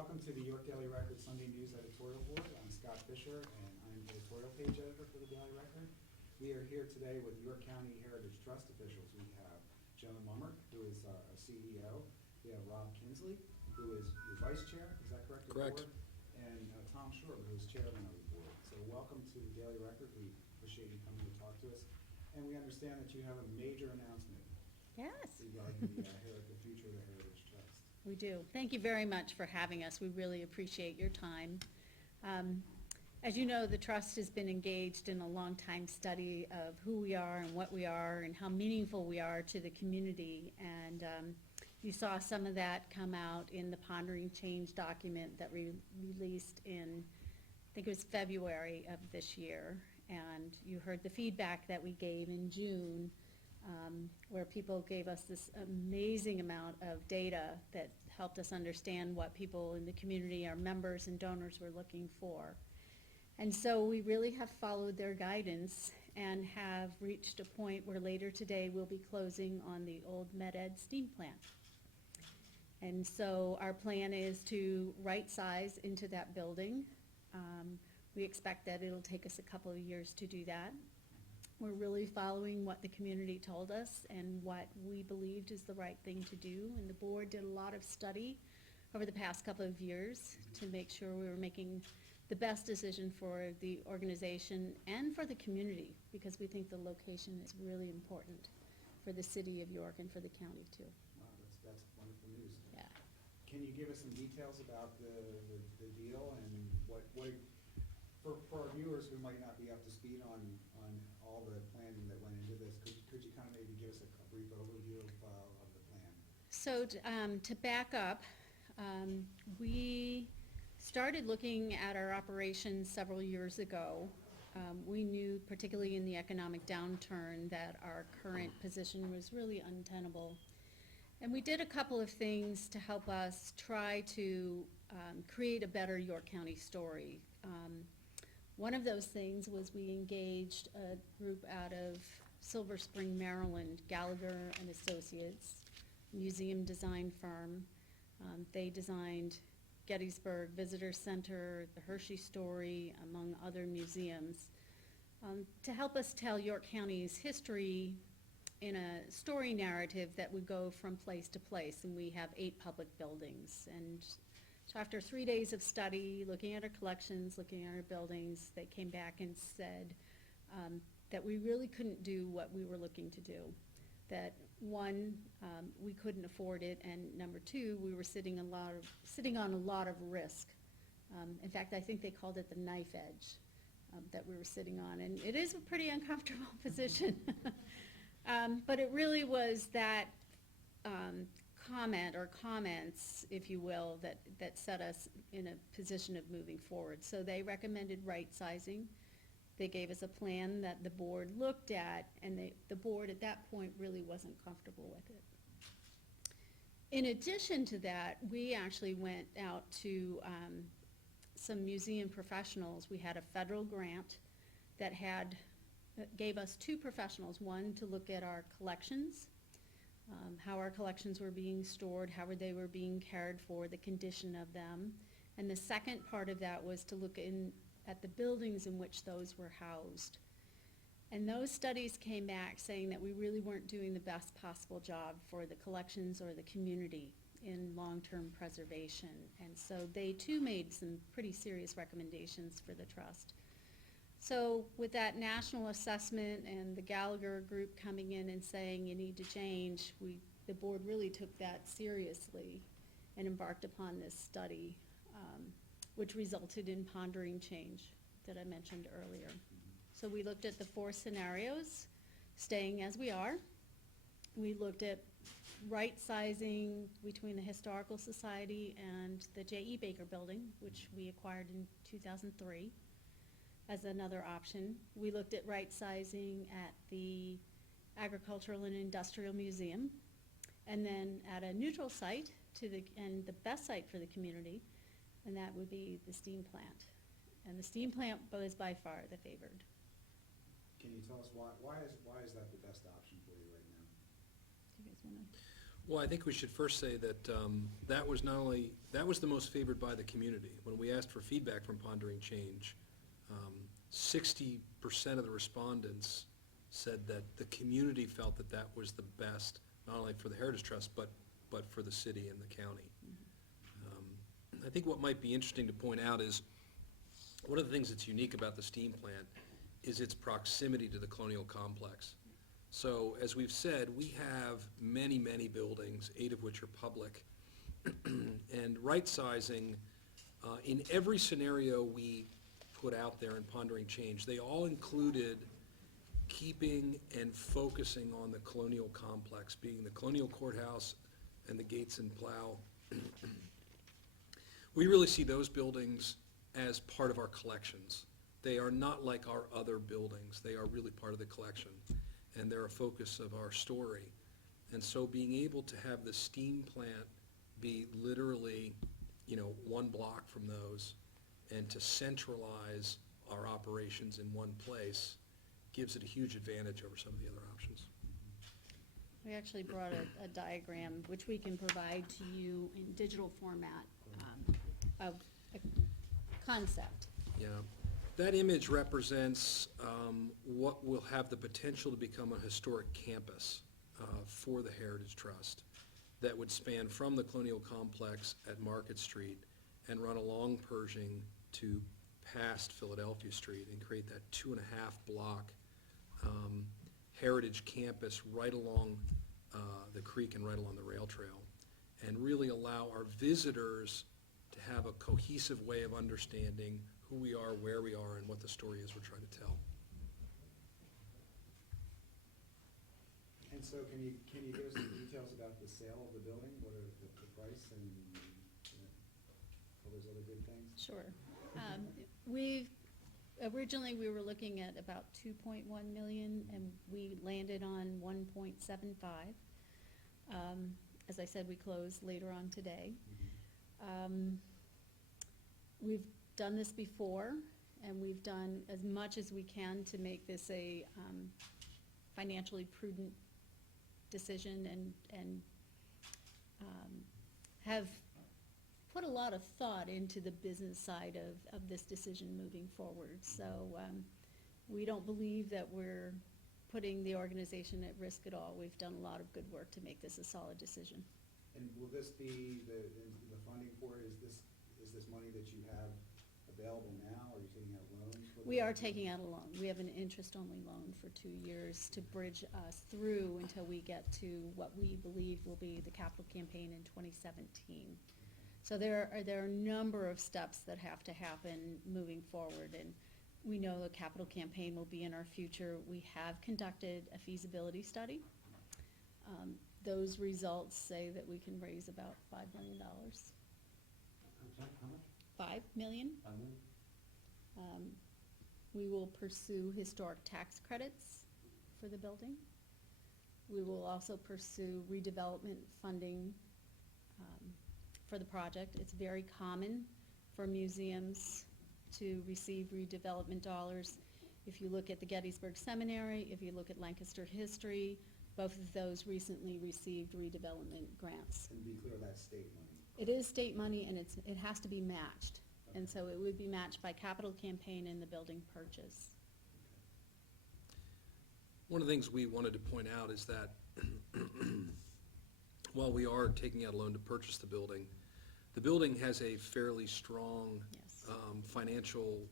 Welcome to the York Daily Record Sunday News Editorial Board. I'm Scott Fisher, and I'm editorial page editor for the Daily Record. We are here today with York County Heritage Trust officials. We have Joan Mummer, who is our CEO. We have Rob Kinsley, who is your vice chair. Is that correct? Correct. And Tom Shore, who is chairman of the board. So welcome to the Daily Record. We appreciate you coming to talk to us. And we understand that you have a major announcement Yes. regarding the future of the Heritage Trust. We do. Thank you very much for having us. We really appreciate your time. As you know, the Trust has been engaged in a long-time study of who we are and what we are and how meaningful we are to the community. And you saw some of that come out in the Pondering Change document that we released in, I think it was February of this year. And you heard the feedback that we gave in June, where people gave us this amazing amount of data that helped us understand what people in the community, our members and donors, were looking for. And so we really have followed their guidance and have reached a point where later today we'll be closing on the old MedEd steam plant. And so our plan is to right-size into that building. We expect that it'll take us a couple of years to do that. We're really following what the community told us and what we believed is the right thing to do. And the board did a lot of study over the past couple of years to make sure we were making the best decision for the organization and for the community, because we think the location is really important for the city of York and for the county too. Wow, that's wonderful news. Yeah. Can you give us some details about the deal and what for our viewers who might not be up to speed on all the planning that went into this, could you kind of maybe give us a brief overview of the plan? So to back up, we started looking at our operations several years ago. We knew, particularly in the economic downturn, that our current position was really untenable. And we did a couple of things to help us try to create a better York County story. One of those things was we engaged a group out of Silver Spring, Maryland, Gallagher and Associates, museum design firm. They designed Gettysburg Visitor Center, the Hershey Story, among other museums, to help us tell York County's history in a story narrative that would go from place to place. And we have 8 public buildings. And so after 3 days of study, looking at our collections, looking at our buildings, they came back and said that we really couldn't do what we were looking to do. That one, we couldn't afford it, and number 2, we were sitting on a lot of risk. In fact, I think they called it the knife edge that we were sitting on, and it is a pretty uncomfortable position. But it really was that comment or comments, if you will, that set us in a position of moving forward. So they recommended right-sizing. They gave us a plan that the board looked at, and the board at that point really wasn't comfortable with it. In addition to that, we actually went out to some museum professionals. We had a federal grant that gave us 2 professionals, one to look at our collections, how our collections were being stored, how they were being cared for, the condition of them. And the second part of that was to look at the buildings in which those were housed. And those studies came back saying that we really weren't doing the best possible job for the collections or the community in long-term preservation. And so they too made some pretty serious recommendations for the trust. So with that national assessment and the Gallagher group coming in and saying you need to change, the board really took that seriously and embarked upon this study, which resulted in Pondering Change that I mentioned earlier. So we looked at the 4 scenarios, staying as we are. We looked at right-sizing between the Historical Society and the J.E. Baker Building, which we acquired in 2003. As another option. We looked at right-sizing at the Agricultural and Industrial Museum, and then at a neutral site and the best site for the community, and that would be the steam plant. And the steam plant was by far the favored. Can you tell us why is that the best option for you right now? Do you guys wanna? Well, I think we should first say that that was the most favored by the community. When we asked for feedback from Pondering Change, 60% of the respondents said that the community felt that that was the best, not only for the Heritage Trust, but for the city and the county. I think what might be interesting to point out is, one of the things that's unique about the steam plant is its proximity to the colonial complex. So, as we've said, we have many, many buildings, 8 of which are public, and right-sizing, in every scenario we put out there in Pondering Change, they all included keeping and focusing on the colonial complex, being the colonial courthouse and the gates and plow. We really see those buildings as part of our collections. They are not like our other buildings. They are really part of the collection, and they're a focus of our story. And so being able to have the steam plant be literally, 1 block from those, and to centralize our operations in one place gives it a huge advantage over some of the other options. We actually brought a diagram, which we can provide to you in digital format, of a concept. Yeah, that image represents what will have the potential to become a historic campus for the Heritage Trust that would span from the Colonial Complex at Market Street and run along Pershing to past Philadelphia Street and create that 2.5 block Heritage Campus right along the creek and right along the rail trail, and really allow our visitors to have a cohesive way of understanding who we are, where we are, and what the story is we're trying to tell. And so can you give us some details about the sale of the building? What are the price and all those other good things? Sure. Originally, we were looking at about 2.1 million, and we landed on 1.75. As I said, we closed later on today. We've done this before, and we've done as much as we can to make this a financially prudent decision, and have put a lot of thought into the business side of this decision moving forward. So we don't believe that we're putting the organization at risk at all. We've done a lot of good work to make this a solid decision. And will this be the funding for it? Is this money that you have available now? Are you taking out loans? We are taking out a loan. We have an interest-only loan for 2 years to bridge us through until we get to what we believe will be the capital campaign in 2017. So there are a number of steps that have to happen moving forward, and we know the capital campaign will be in our future. We have conducted a feasibility study. Those results say that we can raise about $5 million. I'm sorry, how much? 5 million. 5 million? We will pursue historic tax credits for the building. We will also pursue redevelopment funding for the project. It's very common for museums to receive redevelopment dollars. If you look at the Gettysburg Seminary, if you look at Lancaster History, both of those recently received redevelopment grants. And be clear, that's state money. It is state money, and it has to be matched. And so it would be matched by capital campaign and the building purchase. One of the things we wanted to point out is that while we are taking out a loan to purchase the building has a fairly strong Yes. financial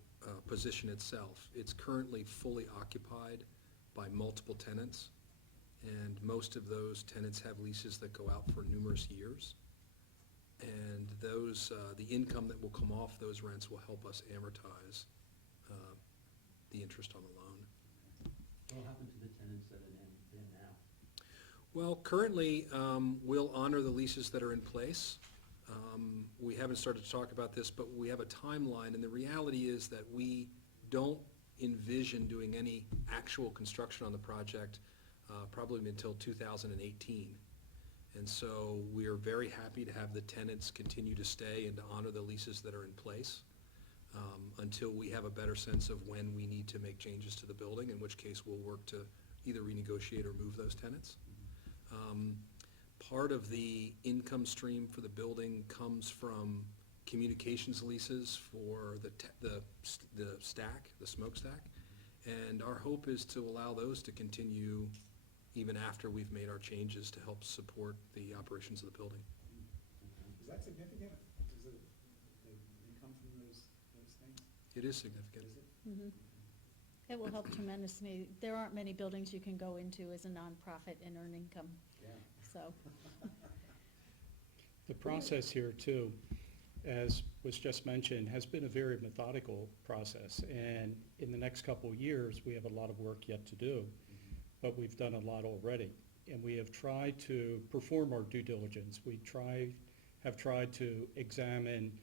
position itself. It's currently fully occupied by multiple tenants, and most of those tenants have leases that go out for numerous years. And those, the income that will come off those rents will help us amortize the interest on the loan. What will happen to the tenants that are in now? Well, currently, we'll honor the leases that are in place. We haven't started to talk about this, but we have a timeline, and the reality is that we don't envision doing any actual construction on the project probably until 2018. And so we are very happy to have the tenants continue to stay and to honor the leases that are in place until we have a better sense of when we need to make changes to the building, in which case we'll work to either renegotiate or move those tenants. part of the income stream for the building comes from communications leases for the stack, the smokestack. And our hope is to allow those to continue even after we've made our changes to help support the operations of the building. Is that significant? Is it, the income from those things? It is significant. Is it? Mhm. It will help tremendously. There aren't many buildings you can go into as a nonprofit and earn income, Yeah. so. The process here too, as was just mentioned, has been a very methodical process. And in the next couple of years, we have a lot of work yet to do, but we've done a lot already. And we have tried to perform our due diligence. Have tried to examine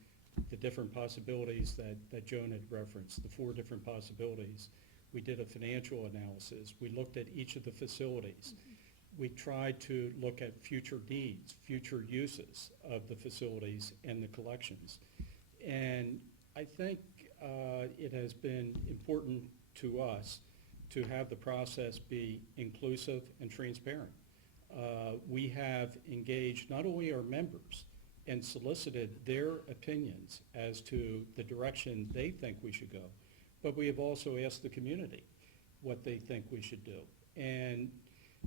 the different possibilities that Joan had referenced, the 4 different possibilities. We did a financial analysis. We looked at each of the facilities. We tried to look at future needs, future uses of the facilities and the collections. And I think it has been important to us to have the process be inclusive and transparent. We have engaged not only our members and solicited their opinions as to the direction they think we should go, but we have also asked the community what they think we should do. And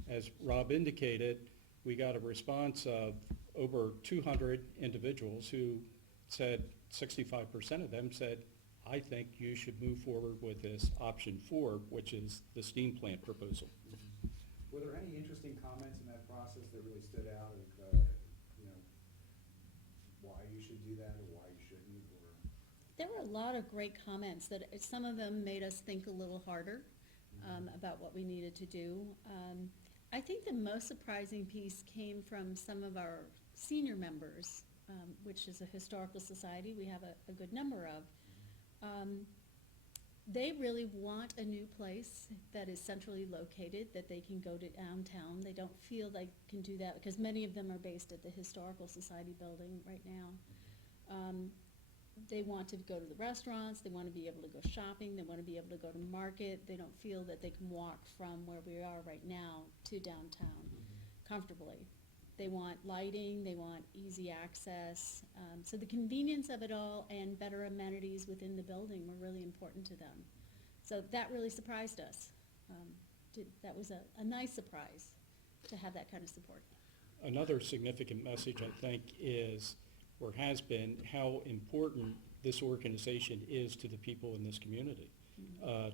as Rob indicated, we got a response of over 200 individuals who said, 65% of them said, I think you should move forward with this option 4, which is the steam plant proposal. Were there any interesting comments in that process that really stood out of, why you should do that or why you shouldn't, or? There were a lot of great comments that, some of them made us think a little harder about what we needed to do. I think the most surprising piece came from some of our senior members, which is a historical society we have a good number of. They really want a new place that is centrally located, that they can go to downtown. They don't feel they can do that, because many of them are based at the Historical Society building right now. They want to go to the restaurants, they want to be able to go shopping, they want to be able to go to market. They don't feel that they can walk from where we are right now to downtown comfortably. They want lighting, they want easy access. So the convenience of it all and better amenities within the building were really important to them. So that really surprised us. That was a nice surprise to have that kind of support. Another significant message, I think, is, or has been, how important this organization is to the people in this community,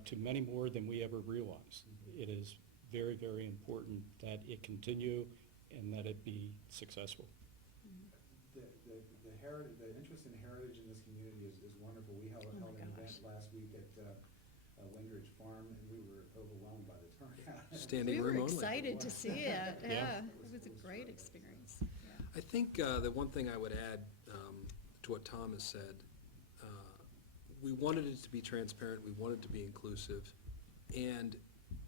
to many more than we ever realized. It is very, very important that it continue and that it be successful. The interest in heritage in this community is wonderful. We held Oh my an event gosh. last week at Windridge Farm, and we were overwhelmed by the turnout. Standing We were room only. excited to see it, yeah. Yeah. It was a great experience, yeah. I think the one thing I would add to what Tom has said, we wanted it to be transparent, we wanted it to be inclusive, and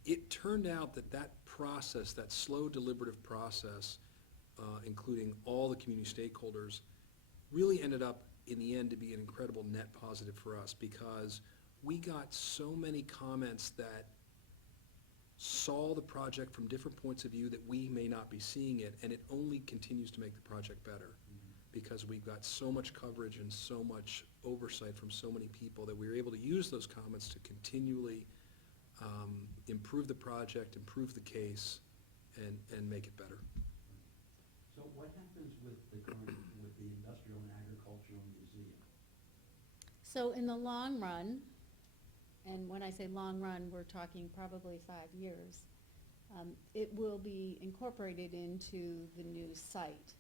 it turned out that process, that slow deliberative process, including all the community stakeholders, really ended up in the end to be an incredible net positive for us, because we got so many comments that saw the project from different points of view that we may not be seeing it, and it only continues to make the project better, because we've got so much coverage and so much oversight from so many people that we were able to use those comments to continually improve the project, improve the case, and make it better. So what happens with the current, with the Industrial and Agricultural Museum? So in the long run, and when I say long run, we're talking probably 5 years, it will be incorporated into the new site.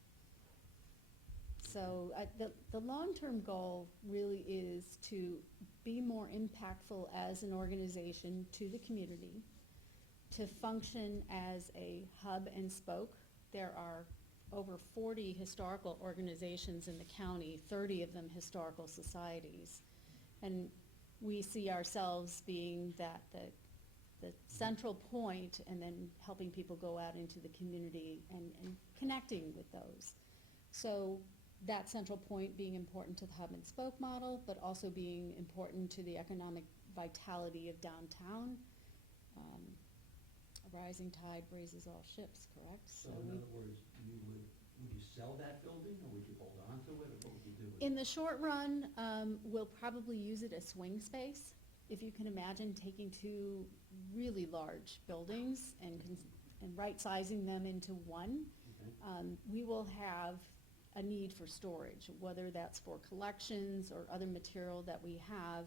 So the long-term goal really is to be more impactful as an organization to the community, to function as a hub and spoke. There are over 40 historical organizations in the county, 30 of them historical societies. And we see ourselves being the central point, and then helping people go out into the community and connecting with those. So that central point being important to the hub and spoke model, but also being important to the economic vitality of downtown. a rising tide raises all ships, correct? So in other words, would you sell that building, or would you hold on to it, or what would you do with it? In the short run, we'll probably use it as swing space. If you can imagine taking two really large buildings and right-sizing them into one, Okay. we will have a need for storage, whether that's for collections or other material that we have.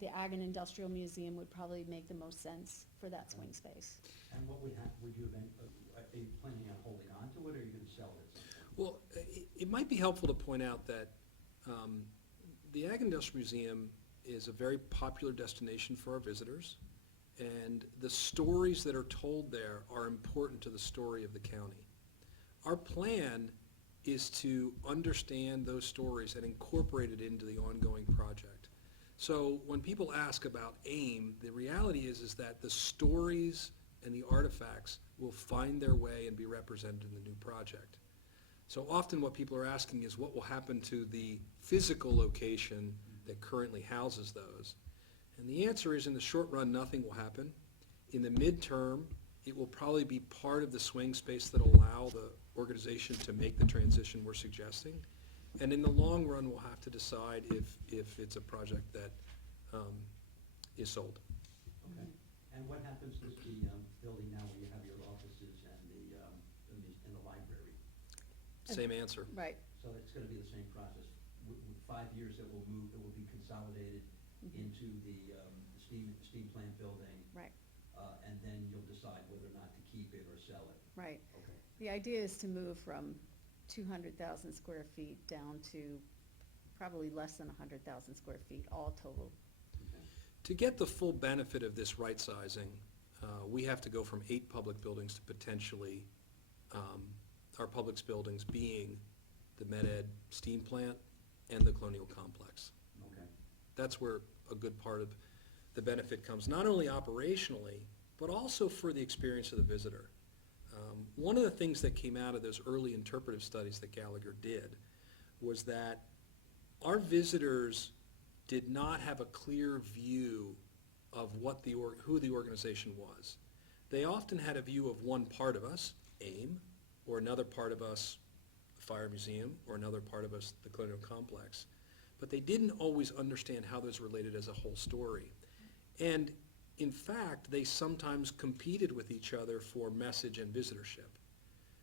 The Ag and Industrial Museum would probably make the most sense for that swing space. And what would you are you planning on holding on to it, or are you gonna sell it at some point? Well, it might be helpful to point out that the Ag and Industrial Museum is a very popular destination for our visitors, and the stories that are told there are important to the story of the county. Our plan is to understand those stories and incorporate it into the ongoing project. So when people ask about AIM, the reality is that the stories and the artifacts will find their way and be represented in the new project. So often what people are asking is what will happen to the physical location that currently houses those? And the answer is, in the short run, nothing will happen. In the midterm, it will probably be part of the swing space that will allow the organization to make the transition we're suggesting. And in the long run, we'll have to decide if it's a project that is sold. Okay. And what happens with the building now where you have your offices and the library? Same answer. Right. So it's gonna be the same process. With 5 years, it will be consolidated into the steam plant building. Right, And then you'll decide whether or not to keep it or sell it. right. Okay. The idea is to move from 200,000 square feet down to probably less than 100,000 square feet, all total. Okay. To get the full benefit of this right sizing, we have to go from 8 public buildings to potentially our public buildings being the Med Ed steam plant and the Colonial Complex. Okay. That's where a good part of the benefit comes, not only operationally, but also for the experience of the visitor. One of the things that came out of those early interpretive studies that Gallagher did was that our visitors did not have a clear view of who the organization was. They often had a view of one part of us, AIM, or another part of us, the Fire Museum, or another part of us, the Colonial Complex. But they didn't always understand how those related as a whole story. And in fact, they sometimes competed with each other for message and visitorship.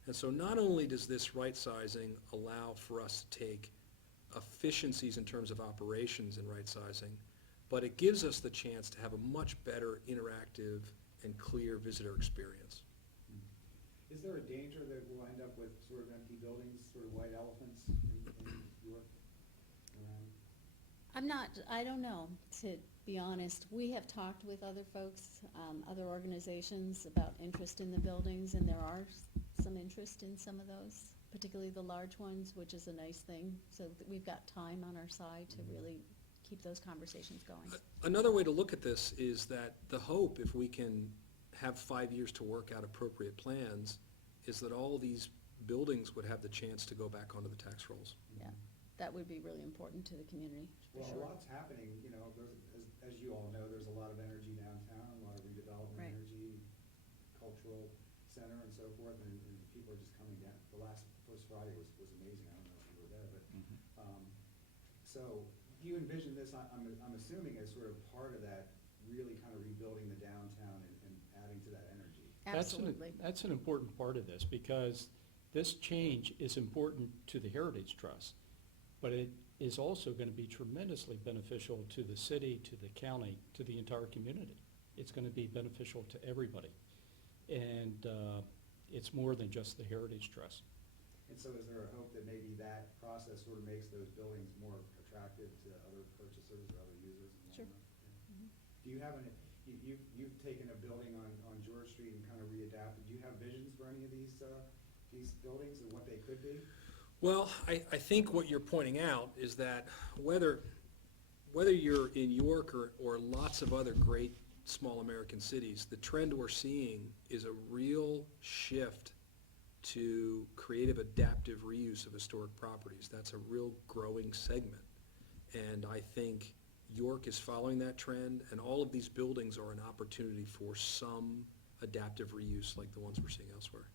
And so not only does this right sizing allow for us to take efficiencies in terms of operations and right sizing, but it gives us the chance to have a much better interactive and clear visitor experience. Is there a danger that we'll end up with sort of empty buildings, sort of white elephants in York around? I don't know, to be honest. We have talked with other folks, other organizations about interest in the buildings, and there are some interest in some of those, particularly the large ones, which is a nice thing. So that we've got time on our side to really keep those conversations going. Another way to look at this is that the hope, if we can have 5 years to work out appropriate plans, is that all these buildings would have the chance to go back onto the tax rolls. Yeah, that would be really important to the community, for Well, a sure. lot's happening, you know, as you all know, there's a lot of energy downtown, a lot of redevelopment Right. energy, cultural center and so forth, and people are just coming down. The first Friday was amazing, I don't know if you were there, but, so, do you envision this, I'm assuming, as sort of part of that, really kind of rebuilding the downtown and adding to that energy? Absolutely. That's an important part of this, because this change is important to the Heritage Trust, but it is also going to be tremendously beneficial to the city, to the county, to the entire community. It's going to be beneficial to everybody. And it's more than just the Heritage Trust. And so is there a hope that maybe that process sort of makes those buildings more attractive to other purchasers or other users and Sure. whatnot? Yeah. Mhm. Do you have you've taken a building on George Street and kind of readapted, do you have visions for any of these buildings and what they could be? Well, I think what you're pointing out is that whether you're in York or lots of other great small American cities, the trend we're seeing is a real shift to creative adaptive reuse of historic properties. That's a real growing segment. And I think York is following that trend, and all of these buildings are an opportunity for some adaptive reuse like the ones we're seeing elsewhere.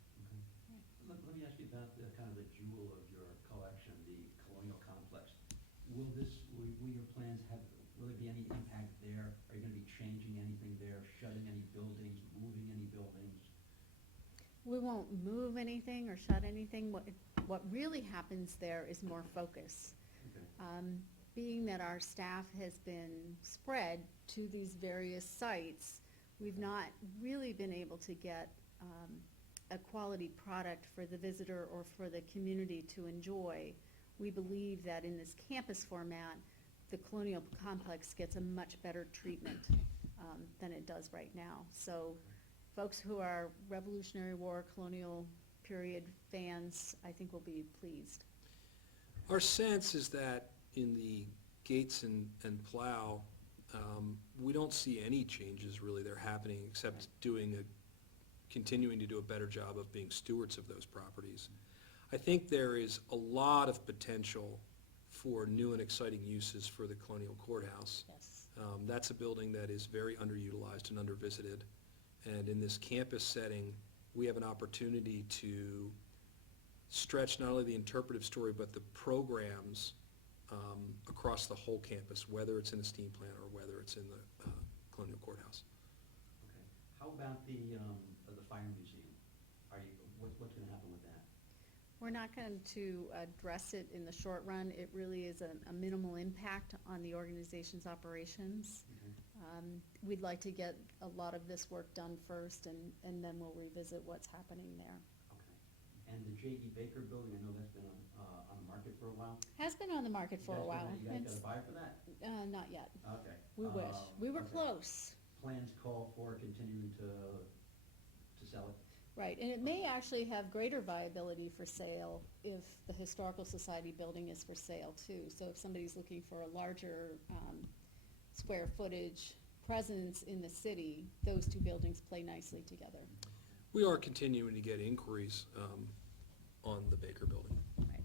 Let me ask you about the kind of the jewel of your collection, the colonial complex. Will your plans have, will there be any impact there? Are you gonna be changing anything there, shutting any buildings, moving any buildings? We won't move anything or shut anything. What really happens there is more focus. Okay. Being that our staff has been spread to these various sites, we've not really been able to get a quality product for the visitor or for the community to enjoy. We believe that in this campus format, the colonial complex gets a much better treatment than it does right now. So folks who are Revolutionary War, colonial period fans, I think will be pleased. Our sense is that in the Gates and Plow, we don't see any changes really that are happening except continuing to do a better job of being stewards of those properties. I think there is a lot of potential for new and exciting uses for the Colonial Courthouse. Yes. That's a building that is very underutilized and undervisited. And in this campus setting, we have an opportunity to stretch not only the interpretive story, but the programs across the whole campus, whether it's in the STEAM plant or whether it's in the Colonial Courthouse. Okay. How about the fire museum? What's gonna happen with that? We're not going to address it in the short run. It really is a minimal impact on the organization's operations. Okay. We'd like to get a lot of this work done first, and then we'll revisit what's happening there. Okay. And the J.E. Baker building, I know that's been on the market for a while. Has been on the market for a while. You guys got a buyer for that? Not yet. Okay. We wish. We were Okay. close. Plans call for continuing to sell it? Right, and it may actually have greater viability for sale if the Historical Society building is for sale too. So if somebody's looking for a larger square footage presence in the city, those two buildings play nicely together. We are continuing to get inquiries on the Baker building. Right.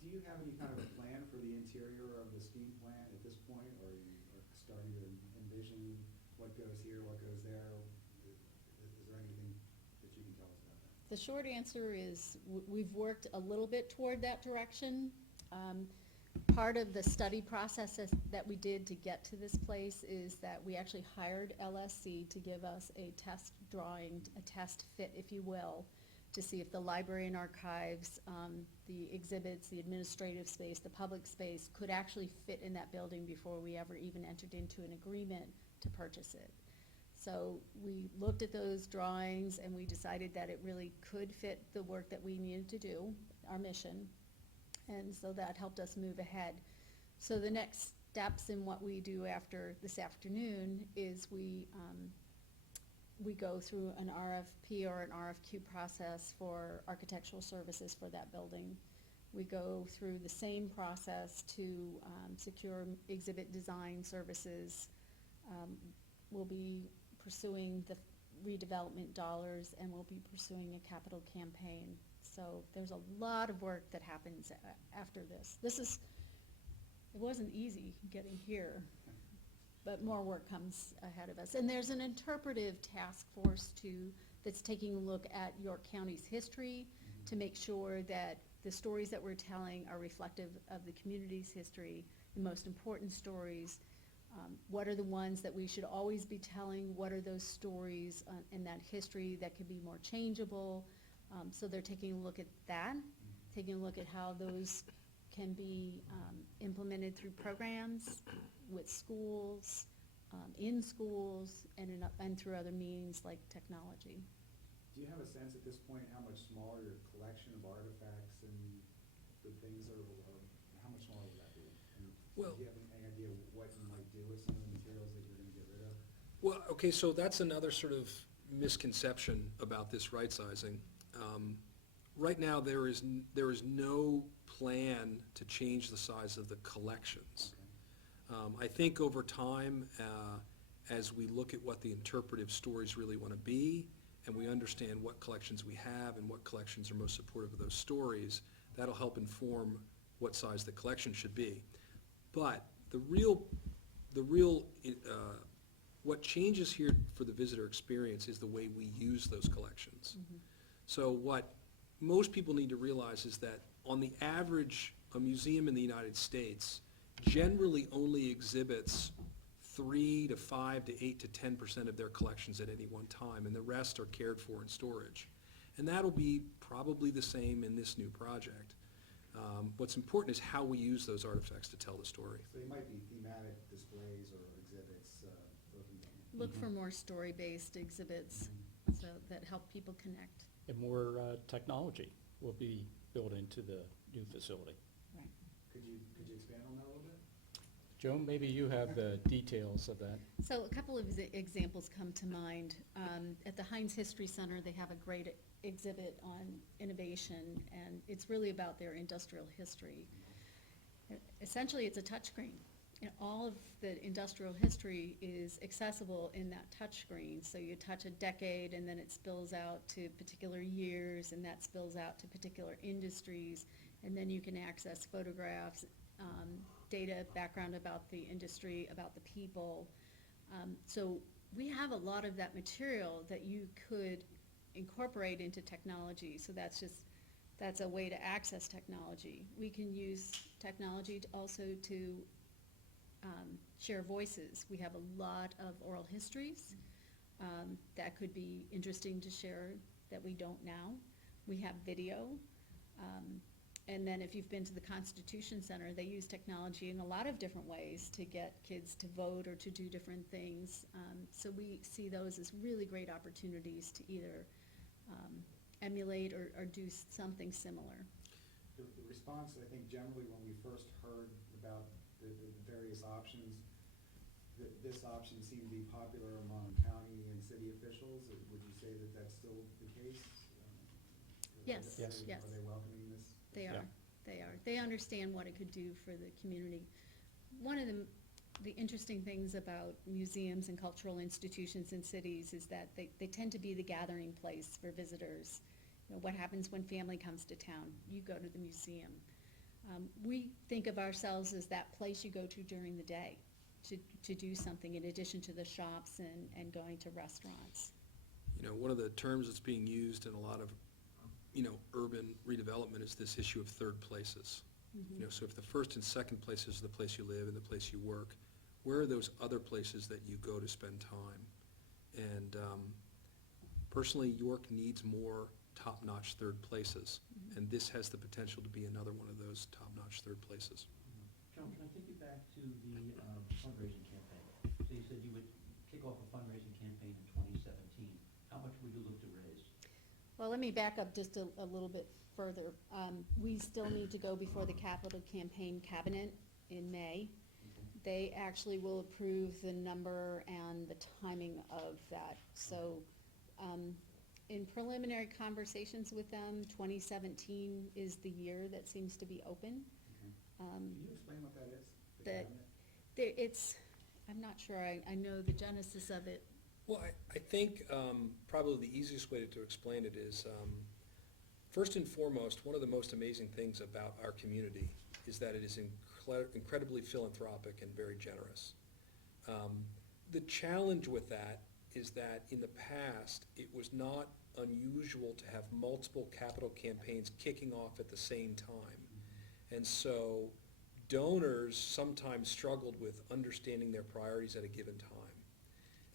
Do you have any kind of a plan for the interior of the STEAM plant at this point, or you are starting to envision what goes here, what goes there? Is there anything that you can tell us about that? The short answer is we've worked a little bit toward that direction. Part of the study process that we did to get to this place is that we actually hired LSC to give us a test drawing, a test fit, if you will, to see if the library and archives, the exhibits, the administrative space, the public space could actually fit in that building before we ever even entered into an agreement to purchase it. So we looked at those drawings and we decided that it really could fit the work that we needed to do, our mission. And so that helped us move ahead. So the next steps in what we do after this afternoon is we go through an RFP or an RFQ process for architectural services for that building. We go through the same process to secure exhibit design services. We'll be pursuing the redevelopment dollars, and we'll be pursuing a capital campaign. So there's a lot of work that happens after this. It wasn't easy getting here, but more work comes ahead of us. And there's an interpretive task force too that's taking a look at York County's history to make sure that the stories that we're telling are reflective of the community's history, the most important stories. What are the ones that we should always be telling? What are those stories in that history that could be more changeable? So they're taking a look at that, taking a look at how those can be implemented through programs with schools, in schools, and through other means like technology. Do you have a sense at this point how much smaller your collection of artifacts and good things are, or how much smaller would that be? And Well- do you have any idea what you might do with some of the materials that you're gonna get rid of? Well, okay, so that's another sort of misconception about this right sizing. Right now, there is no plan to change the size of the collections. Okay. I think over time, as we look at what the interpretive stories really want to be, and we understand what collections we have and what collections are most supportive of those stories, that'll help inform what size the collection should be. But the real What changes here for the visitor experience is the way we use those collections. So what most people need to realize is that on the average, a museum in the United States generally only exhibits 3 to 5 to 8 to 10% of their collections at any one time, and the rest are cared for in storage. And that'll be probably the same in this new project. What's important is how we use those artifacts to tell the story. So they might be thematic displays or exhibits, Look for more story-based exhibits, so that help people connect. And more technology will be built into the new facility. Right. Could you expand on that a little bit? Joan, maybe you have the details of that. So a couple of examples come to mind. At the Heinz History Center, they have a great exhibit on innovation, and it's really about their industrial history. Essentially, it's a touchscreen. And all of the industrial history is accessible in that touchscreen. So you touch a decade, and then it spills out to particular years, and that spills out to particular industries, and then you can access photographs, data, background about the industry, about the people. So we have a lot of that material that you could incorporate into technology. So that's a way to access technology. We can use technology to share voices. We have a lot of oral histories that could be interesting to share that we don't now. We have video. And then if you've been to the Constitution Center, they use technology in a lot of different ways to get kids to vote or to do different things. So we see those as really great opportunities to either emulate or do something similar. The response, I think generally when we first heard about the various options, this option seemed to be popular among county and city officials. Would you say that that's still the case? Yes, Yes. yes. Are they welcoming this? They Yeah. are, they are. They understand what it could do for the community. One of the interesting things about museums and cultural institutions in cities is that they tend to be the gathering place for visitors. You know, what happens when family comes to town? You go to the museum. We think of ourselves as that place you go to during the day to do something in addition to the shops and going to restaurants. You know, one of the terms that's being used in a lot of, urban redevelopment is this issue of third places. You know, so if the first and second place is the place you live and the place you work, where are those other places that you go to spend time? And personally, York needs more top-notch third places, and this has the potential to be another one of those top-notch third places. John, can I take you back to the fundraising campaign? So you said you would kick off a fundraising campaign in 2017. How much would you look to raise? Well, let me back up just a little bit further. We still need to go before the capital campaign cabinet in May. They actually will approve the number and the timing of that. So in preliminary conversations with them, 2017 is the year that seems to be open. Can you explain what that is? The The- cabinet? I'm not sure I know the genesis of it. Well, I think probably the easiest way to explain it is, first and foremost, one of the most amazing things about our community is that it is incredibly philanthropic and very generous. The challenge with that is that in the past, it was not unusual to have multiple capital campaigns kicking off at the same time. And so donors sometimes struggled with understanding their priorities at a given time.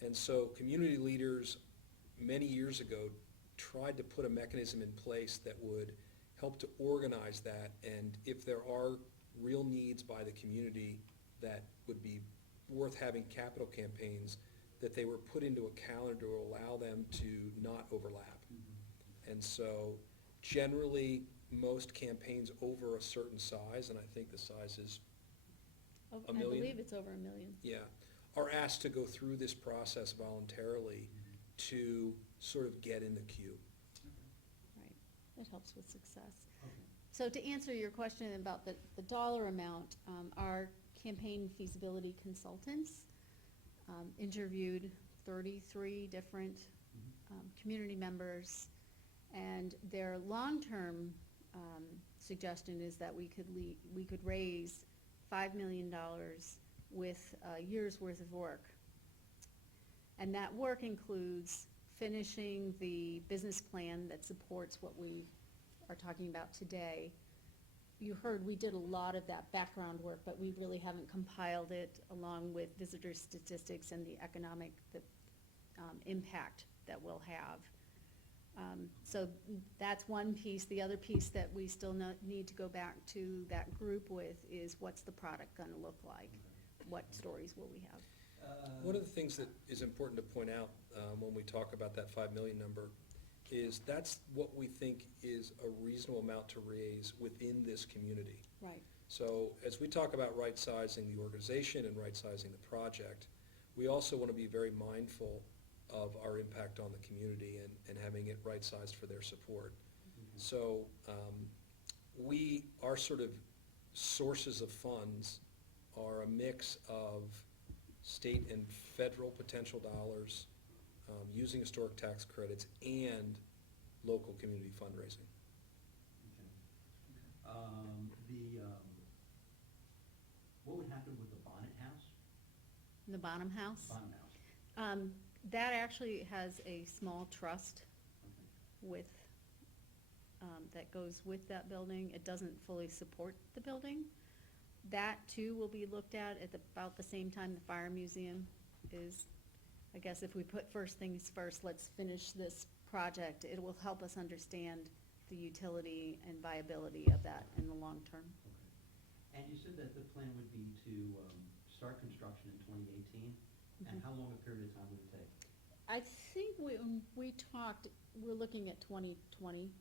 And so community leaders many years ago tried to put a mechanism in place that would help to organize that, and if there are real needs by the community that would be worth having capital campaigns, that they were put into a calendar to allow them to not overlap. And so generally, most campaigns over a certain size, and I think the size is Oh, $1 million? I believe it's over $1 million. yeah, are asked to go through this process voluntarily to sort of get in the queue. Right, that helps with success. Okay. So to answer your question about the dollar amount, our campaign feasibility consultants interviewed 33 different community members, and their long-term suggestion is that we could raise $5 million with a year's worth of work. And that work includes finishing the business plan that supports what we are talking about today. You heard we did a lot of that background work, but we really haven't compiled it along with visitor statistics and the economic impact that we'll have. So that's one piece. The other piece that we still need to go back to that group with is what's the product gonna look like? What stories will we have? One of the things that is important to point out when we talk about that 5 million number is that's what we think is a reasonable amount to raise within this community. Right. So as we talk about right-sizing the organization and right-sizing the project, we also want to be very mindful of our impact on the community and having it right-sized for their support. So our sort of sources of funds are a mix of state and federal potential dollars, using historic tax credits, and local community fundraising. What would happen with the Bonnet House? The bottom house? Bonnet House. That actually has a small trust Okay. with, that goes with that building. It doesn't fully support the building. That too will be looked at about the same time the fire museum is. I guess if we put first things first, let's finish this project. It will help us understand the utility and viability of that in the long term. Okay. And you said that the plan would be to start construction in 2018? And Mhm. how long a period of time would it take? I think when we talked, we're looking at 2020.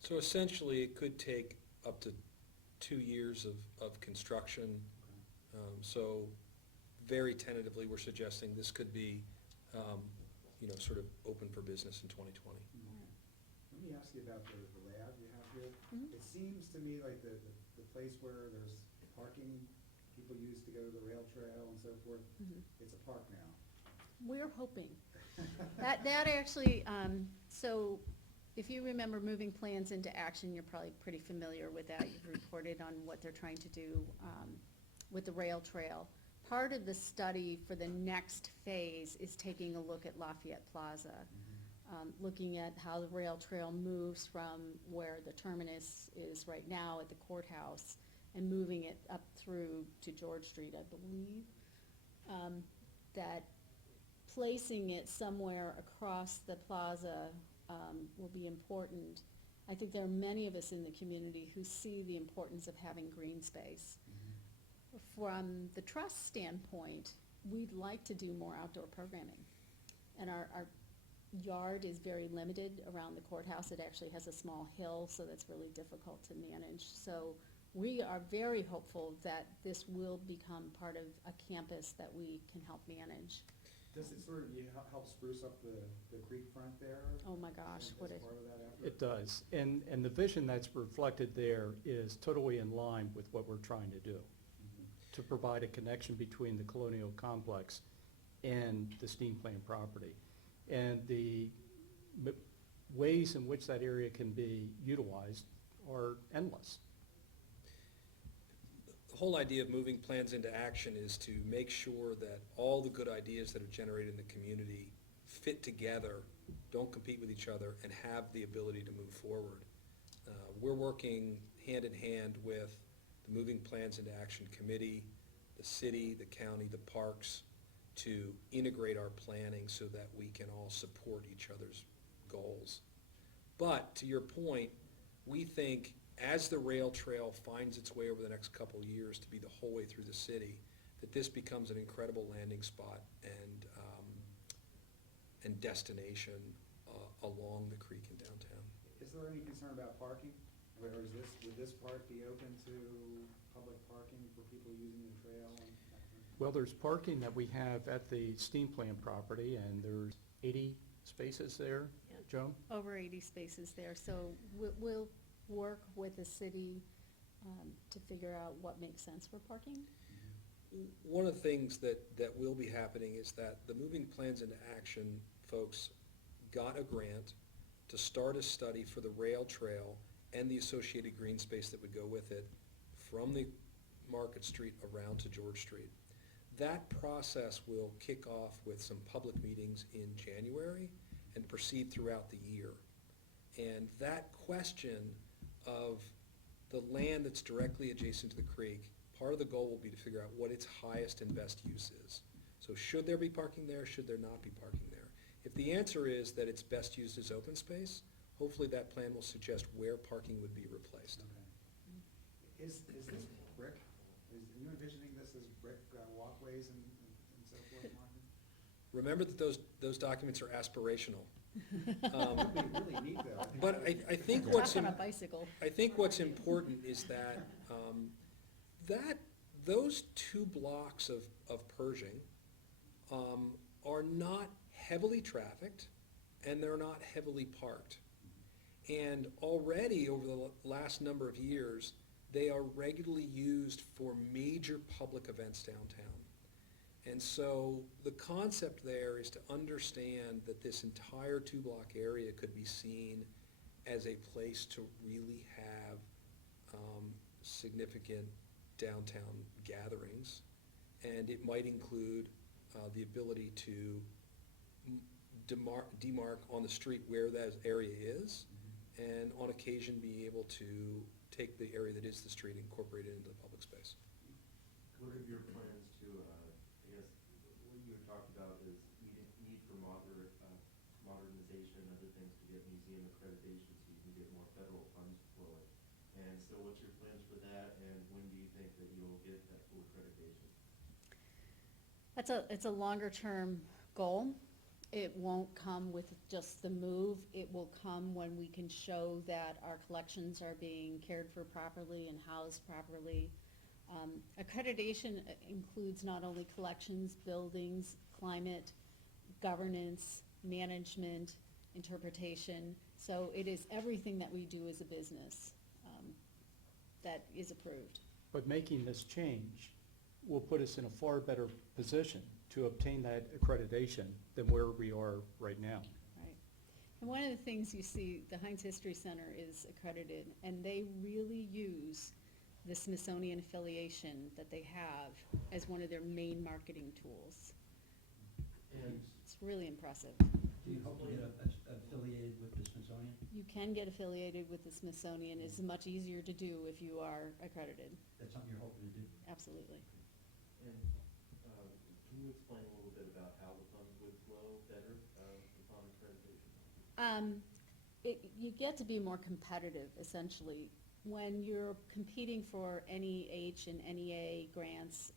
So essentially, it could take up to 2 years of construction. Okay. So very tentatively, we're suggesting this could be, sort of open for business in 2020. Let me ask you about the layout you have here. Mhm. It seems to me like the place where there's parking, people used to go to the rail trail and so forth, Mhm. it's a park now. We're hoping. That actually, so if you remember moving plans into action, you're probably pretty familiar with that. You've reported on what they're trying to do with the rail trail. Part of the study for the next phase is taking a look at Lafayette Plaza, looking at how the rail trail moves from where the terminus is right now at the courthouse and moving it up through to George Street, I believe. That placing it somewhere across the plaza will be important. I think there are many of us in the community who see the importance of having green space. From the trust standpoint, we'd like to do more outdoor programming. And our yard is very limited around the courthouse. It actually has a small hill, so that's really difficult to manage. So we are very hopeful that this will become part of a campus that we can help manage. Does it sort of help spruce up the creek front there? Oh my gosh, as what part of that effort? It does. And the vision that's reflected there is totally in line with what we're trying to do, to provide a connection between the colonial complex and the steam plant property. And the ways in which that area can be utilized are endless. The whole idea of moving plans into action is to make sure that all the good ideas that are generated in the community fit together, don't compete with each other, and have the ability to move forward. We're working hand in hand with the Moving Plans into Action Committee, the city, the county, the parks, to integrate our planning so that we can all support each other's goals. But to your point, we think as the rail trail finds its way over the next couple of years to be the whole way through the city, that this becomes an incredible landing spot and destination along the creek in downtown. Is there any concern about parking? Or would this part be open to public parking for people using the trail and that kind of thing? Well, there's parking that we have at the steam plant property, and there's 80 spaces there, Yeah. Joan? Over 80 spaces there, so we'll work with the city to figure out what makes sense for parking. One of the things that will be happening is that the Moving Plans into Action folks got a grant to start a study for the rail trail and the associated green space that would go with it from the Market Street around to George Street. That process will kick off with some public meetings in January and proceed throughout the year. And that question of the land that's directly adjacent to the creek, part of the goal will be to figure out what its highest and best use is. So should there be parking there, should there not be parking there? If the answer is that it's best used as open space, hopefully that plan will suggest where parking would be replaced. Okay. Is this brick, are you envisioning this as brick walkways and so forth, Martin? Remember that those documents are aspirational. That would be really neat though. But I think Talk what's, on a bicycle. I think what's important is that, those 2 blocks of Pershing are not heavily trafficked and they're not heavily parked. And already over the last number of years, they are regularly used for major public events downtown. And so the concept there is to understand that this entire 2-block area could be seen as a place to really have significant downtown gatherings. And it might include the ability to demarc on the street where that area is, and on occasion be able to take the area that is the street and incorporate it into the public space. What are your plans to, I guess, what you had talked about is need for modernization and other things to get museum accreditation so you can get more federal funds flowing. And so what's your plans for that, and when do you think that you'll get that full accreditation? It's a longer-term goal. It won't come with just the move. It will come when we can show that our collections are being cared for properly and housed properly. Accreditation includes not only collections, buildings, climate, governance, management, interpretation. So it is everything that we do as a business that is approved. But making this change will put us in a far better position to obtain that accreditation than where we are right now. Right. And one of the things you see, the Heinz History Center is accredited, and they really use the Smithsonian affiliation that they have as one of their main marketing tools. And It's really impressive. Do you hope to get affiliated with the Smithsonian? You can get affiliated with the Smithsonian. It's much easier to do if you are accredited. That's something you're hoping to do? Absolutely. can you explain a little bit about how the funds would flow better upon accreditation? You get to be more competitive, essentially. When you're competing for NEH and NEA grants,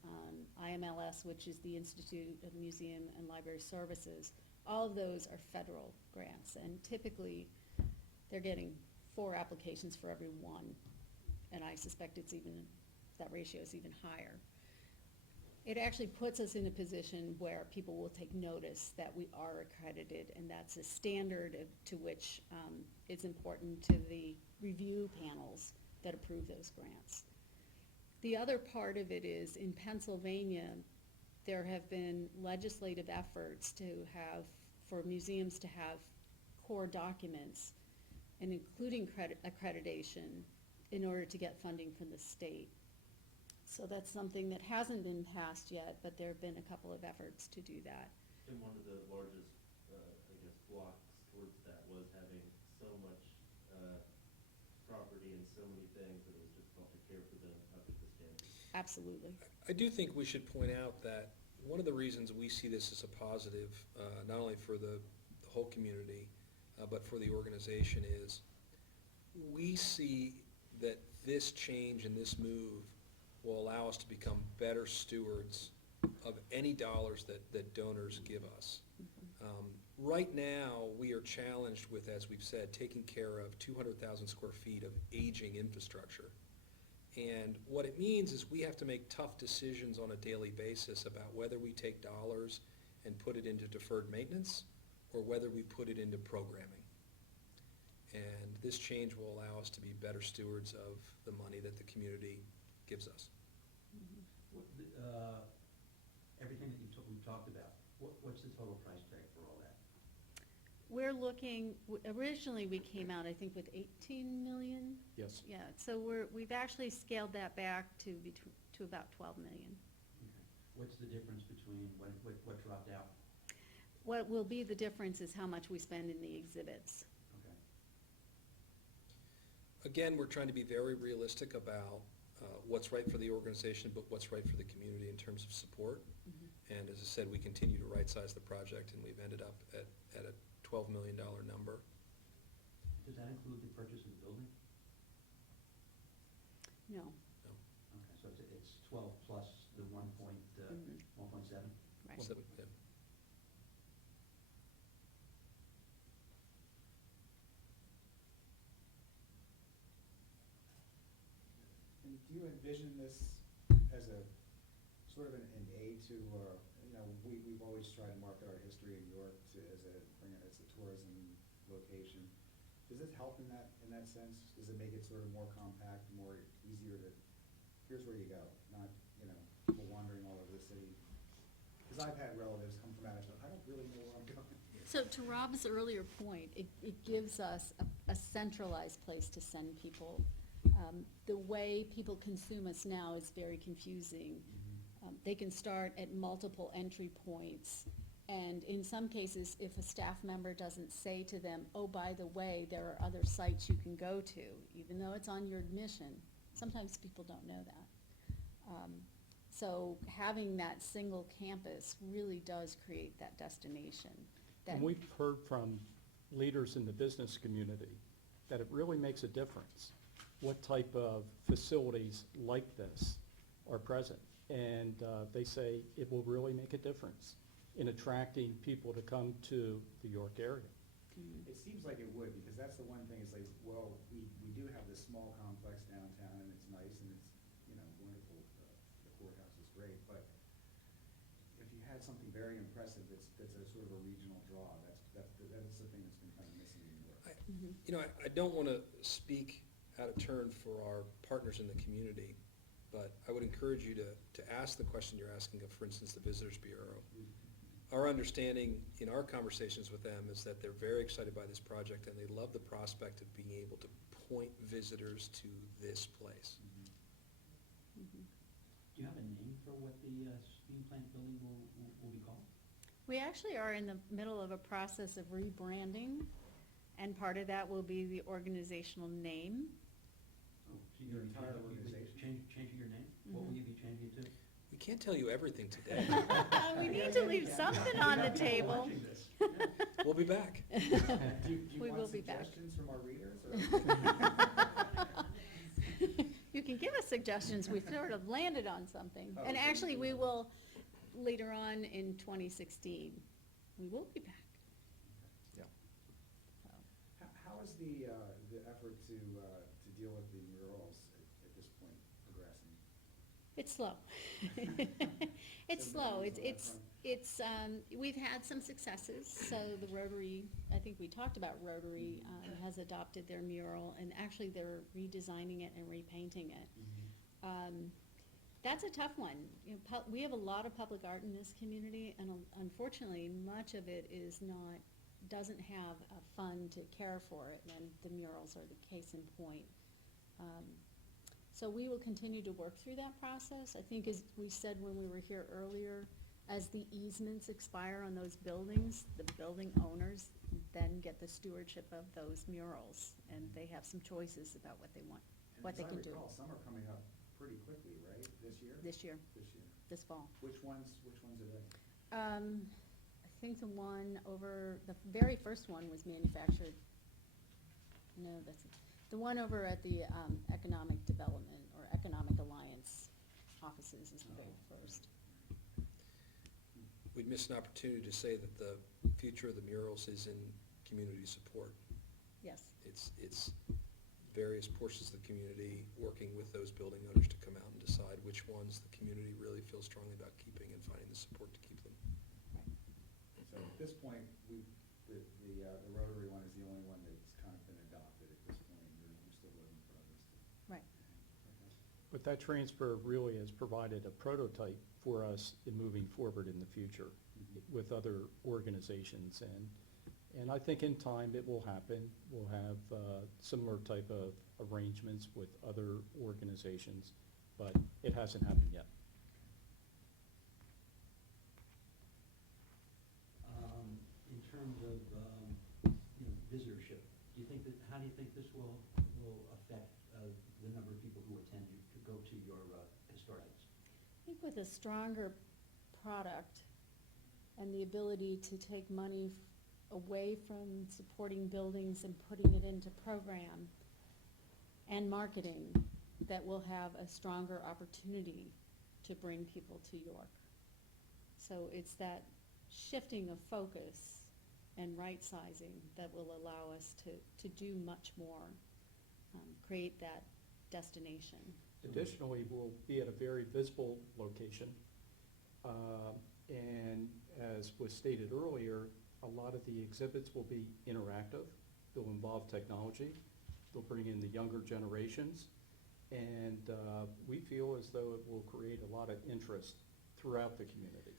IMLS, which is the Institute of Museum and Library Services, all of those are federal grants, and typically they're getting 4 applications for every 1, and I suspect that ratio is even higher. It actually puts us in a position where people will take notice that we are accredited, and that's a standard to which it's important to the review panels that approve those grants. The other part of it is, in Pennsylvania, there have been legislative efforts for museums to have core documents, and including accreditation, in order to get funding from the state. So that's something that hasn't been passed yet, but there have been a couple of efforts to do that. And one of the largest, I guess, blocks towards that was having so much property and so many things that it was difficult to care for them up to the standard. Absolutely. I do think we should point out that one of the reasons we see this as a positive, not only for the whole community, but for the organization, is we see that this change and this move will allow us to become better stewards of any dollars that donors give us. Right now, we are challenged with, as we've said, taking care of 200,000 square feet of aging infrastructure. And what it means is we have to make tough decisions on a daily basis about whether we take dollars and put it into deferred maintenance or whether we put it into programming. And this change will allow us to be better stewards of the money that the community gives us. Everything that we've talked about, what's the total price tag for all that? We're looking, originally we came out, I think, with 18 million. Yes. Yeah, so we've actually scaled that back to about 12 million. What's the difference between what dropped out? What will be the difference is how much we spend in the exhibits. Okay. Again, we're trying to be very realistic about what's right for the organization, but what's right for the community in terms of support. And as I said, we continue to right-size the project, and we've ended up at a $12 million number. Does that include the purchase of the building? No, Okay, so it's 12 plus the 1.7? right. So, yeah. And do you envision this as a, sort of an aid to, we've always tried to market our history in York as a tourism location. Does this help in that sense? Does it make it sort of more compact, more easier to, here's where you go, not, people wandering all over the city? Because I've had relatives come from out of town, I don't really know where I'm going. So to Rob's earlier point, it gives us a centralized place to send people. The way people consume us now is very confusing. They can start at multiple entry points, and in some cases, if a staff member doesn't say to them, oh, by the way, there are other sites you can go to, even though it's on your admission, sometimes people don't know that. So having that single campus really does create that destination. And we've heard from leaders in the business community that it really makes a difference what type of facilities like this are present. And they say it will really make a difference in attracting people to come to the York area. It seems like it would, because that's the one thing, it's like, well, we do have this small complex downtown, and it's nice, and it's, wonderful, the courthouse is great, but if you had something very impressive that's a sort of a regional draw, that's the thing that's been kind of missing in New York. I don't want to speak out of turn for our partners in the community, but I would encourage you to ask the question you're asking of, for instance, the Visitors Bureau. Our understanding in our conversations with them is that they're very excited by this project, and they love the prospect of being able to point visitors to this place. Do you have a name for what the steam plant building will be called? We actually are in the middle of a process of rebranding, and part of that will be the organizational name. Oh, so Your you're entire organization? Changing your name? What will you be changing it to? We can't tell you everything today. We need to leave something on the table. Watching this. We'll be back. Do you We will want be back. suggestions from our readers, or? You can give us suggestions, we've sort of landed on something. Oh, And okay. actually, we will, later on in 2016, we will be back. Yeah. So, How is the effort to deal with the murals at this point progressing? It's slow. It's So slow, maybe it's, we've had some successes, so the Rotary, I think we talked about Rotary, has adopted their mural, and actually they're redesigning it and repainting it. That's a tough one. We have a lot of public art in this community, and unfortunately, much of it doesn't have a fund to care for it, and the murals are the case in point. So we will continue to work through that process. I think, as we said when we were here earlier, as the easements expire on those buildings, the building owners then get the stewardship of those murals, and they have some choices about what they want, what they can do And as I recall, some are coming up pretty quickly, right, this year? this year, This year. this fall. Which ones are they? I think the one over, the very first one was manufactured, no, the one over at the Economic Development or Economic Alliance offices is the very first. We'd miss an opportunity to say that the future of the murals is in community support. Yes. It's various portions of the community working with those building owners to come out and decide which ones the community really feels strongly about keeping and finding the support to keep them. So at this point, the Rotary one is the only one that's kind of been adopted at this point, and we're still looking for others to. Right. But that transfer really has provided a prototype for us in moving forward in the future with other organizations. And I think in time it will happen. We'll have similar type of arrangements with other organizations, but it hasn't happened yet. this will affect the number of people who attend, who go to your historians? I think with a stronger product and the ability to take money away from supporting buildings and putting it into program and marketing, that we'll have a stronger opportunity to bring people to York. So it's that shifting of focus and right-sizing that will allow us to do much more, create that destination. Additionally, we'll be at a very visible location. And as was stated earlier, a lot of the exhibits will be interactive. They'll involve technology. They'll bring in the younger generations. And we feel as though it will create a lot of interest throughout the community.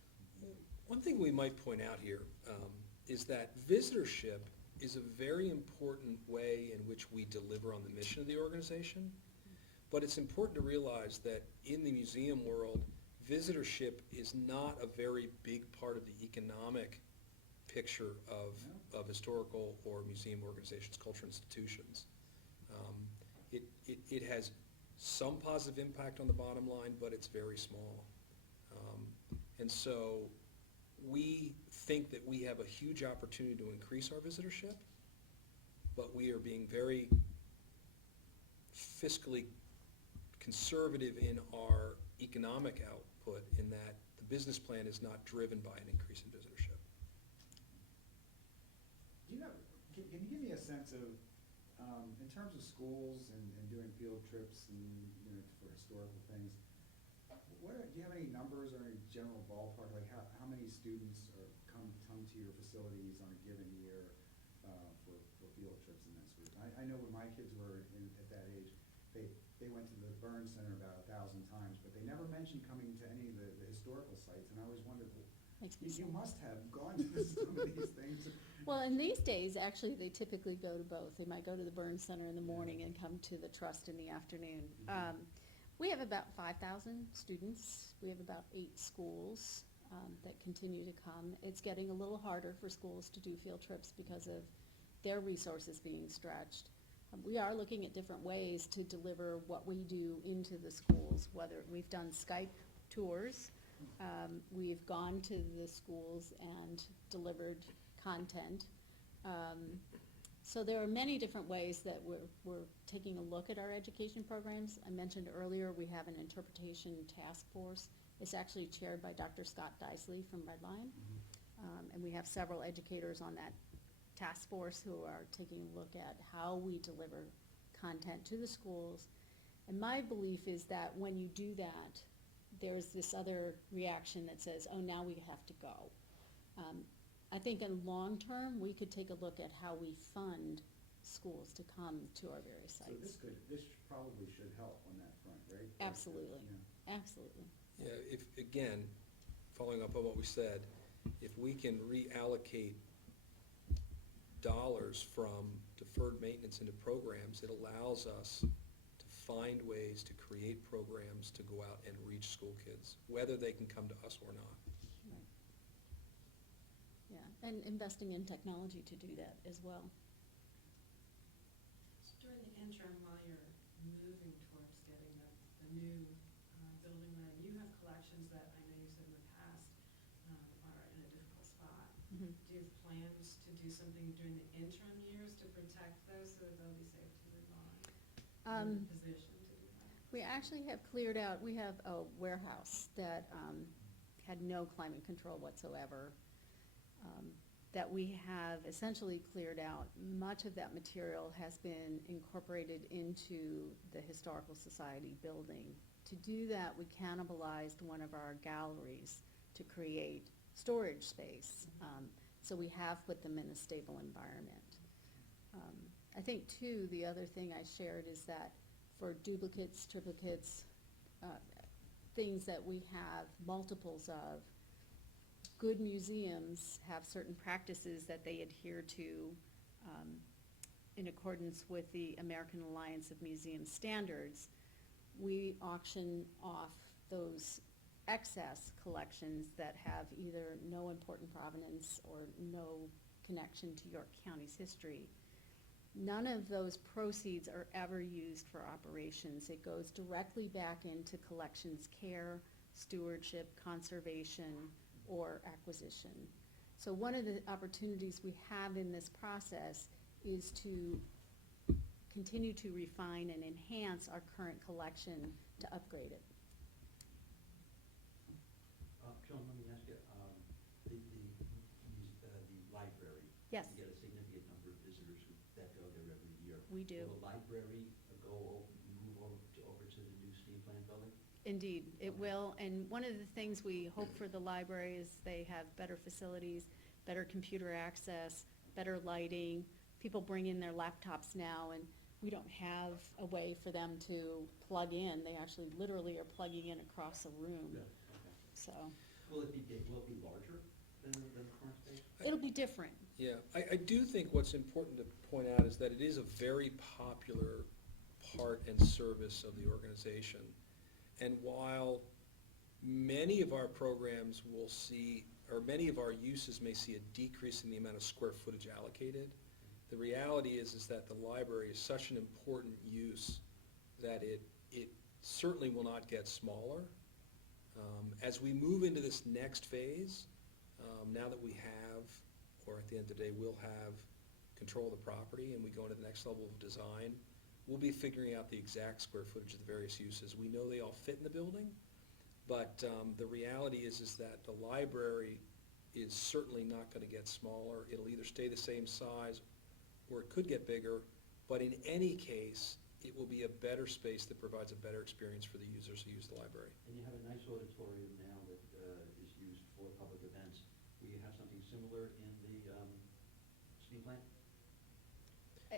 One thing we might point out here is that visitorship is a very important way in which we deliver on the mission of the organization. But it's important to realize that in the museum world, visitorship is not a very big part of the economic picture of historical or museum organizations, cultural institutions. It has some positive impact on the bottom line, but it's very small. And so we think that we have a huge opportunity to increase our visitorship, but we are being very fiscally conservative in our economic output, in that the business plan is not driven by an increase in visitorship. Do you know, can you give me a sense of, in terms of schools and doing field trips and, for historical things, do you have any numbers or any general ballpark, like how many students come to your facilities on a given year for field trips and that sort of thing? I know when my kids were at that age, they went to the Burn Center about 1,000 times, but they never mentioned coming to any of the historical sites, and I always wondered, you must have gone to some of these things. Well, in these days, actually, they typically go to both. They might go to the Burn Center in the morning and come to the Trust in the afternoon. We have about 5,000 students. We have about 8 schools that continue to come. It's getting a little harder for schools to do field trips because of their resources being stretched. We are looking at different ways to deliver what we do into the schools, whether we've done Skype tours, we've gone to the schools and delivered content. So there are many different ways that we're taking a look at our education programs. I mentioned earlier we have an interpretation task force. It's actually chaired by Dr. Scott Deisley from Redline. And we have several educators on that task force who are taking a look at how we deliver content to the schools. And my belief is that when you do that, there's this other reaction that says, oh, now we have to go. I think in long term, we could take a look at how we fund schools to come to our various So sites. this probably should help on that front, right? Absolutely, Yeah. absolutely. Yeah, if, again, following up on what we said, if we can reallocate dollars from deferred maintenance into programs, it allows us to find ways to create programs to go out and reach school kids, whether they can come to us or not. Right. Yeah, and investing in technology to do that as well. So during the interim, while you're moving towards getting the new building ready, you have collections that I know you said in the past are in a difficult spot. Mhm. Do you have plans to do something during the interim years to protect those so that they'll be safe to move on? In a position to do that? We actually have cleared out, we have a warehouse that had no climate control whatsoever, that we have essentially cleared out. Much of that material has been incorporated into the Historical Society building. To do that, we cannibalized one of our galleries to create storage space. So we have put them in a stable environment. I think too, the other thing I shared is that for duplicates, triplicates, things that we have multiples of, good museums have certain practices that they adhere to in accordance with the American Alliance of Museum Standards. We auction off those excess collections that have either no important provenance or no connection to York County's history. None of those proceeds are ever used for operations. It goes directly back into collections care, stewardship, conservation, or acquisition. So one of the opportunities we have in this process is to continue to refine and enhance our current collection to upgrade it. Joan, let me ask you, the library. Yes. You get a significant number of visitors that go there every year. We do. Will the library move over to the new steam plant building? Indeed, it will, and one of the things we hope for the library is they have better facilities, better computer access, better lighting. People bring in their laptops now, and we don't have a way for them to plug in. They actually literally are plugging in across a room, Yeah, okay. so. Will it be larger than the current space? It'll be different. Yeah, I do think what's important to point out is that it is a very popular part and service of the organization. And while many of our programs will see, or many of our uses may see a decrease in the amount of square footage allocated, the reality is that the library is such an important use that it certainly will not get smaller. As we move into this next phase, now that we have, or at the end of the day, we'll have control of the property and we go into the next level of design, we'll be figuring out the exact square footage of the various uses. We know they all fit in the building, but the reality is that the library is certainly not going to get smaller. It'll either stay the same size or it could get bigger, but in any case, it will be a better space that provides a better experience for the users who use the library. And you have a nice auditorium now that is used for public events. Will you have something similar in the steam plant?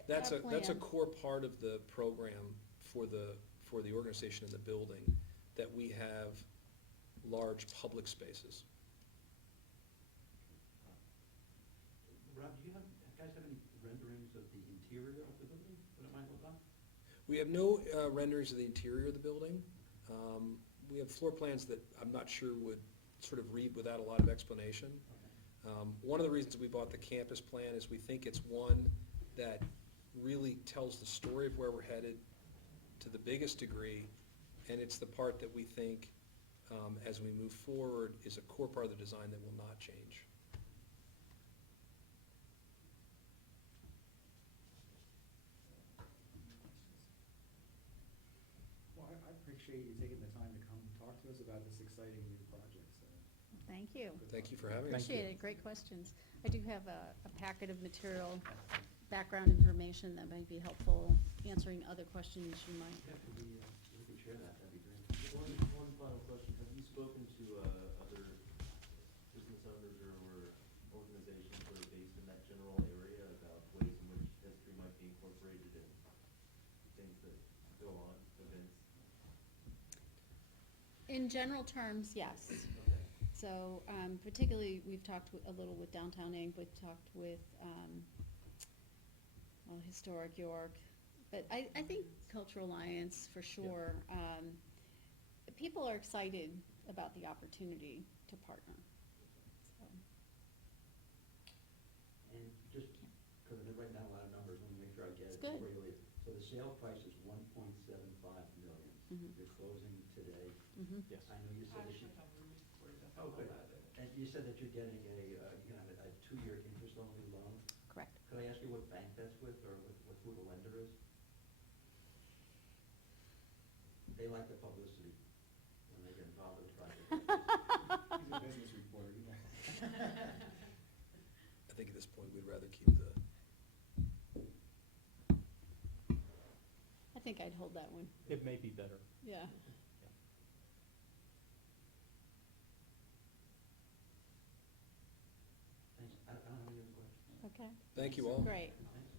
That's Our a plan- core part of the program for the organization in the building, that we have large public spaces. Rob, do you guys have any renderings of the interior of the building, what it might look like? We have no renderings of the interior of the building. We have floor plans that I'm not sure would sort of read without a lot of explanation. Okay. One of the reasons we bought the campus plan is we think it's one that really tells the story of where we're headed to the biggest degree, and it's the part that we think, as we move forward, is a core part of the design that will not change. Well, I appreciate you taking the time to come talk to us about this exciting new project, so. Thank you. Thank you for having us. Appreciate it, great questions. I do have a packet of material, background information that might be helpful answering other questions you might. Yeah, could we could share that, that'd be great. One final question. Have you spoken to other business owners or organizations that are based in that general area about ways in which history might be incorporated in things that go on, events? In general terms, yes. Okay. So particularly, we've talked a little with Downtown Inc., we've talked with Historic York, but I think Cultural Alliance for sure. People are excited about the opportunity to partner. So, And just, because I'm writing down a lot of numbers, let me make sure I get It's it good. before you leave. So the sale price is 1.75 million. Mhm. You're closing today. mhm. Yes. I know you said that you. Oh, good. And you said that you're getting you're gonna have a 2-year interest-only loan. Correct. Could I ask you what bank that's with, or who the lender is? They like the publicity when they get involved with the project. He's a business reporter, you know. I think at this point, we'd rather keep the, I think I'd hold that one, It may be better. yeah. Thanks. I don't have any other questions. Okay, thank you all. great. Thanks.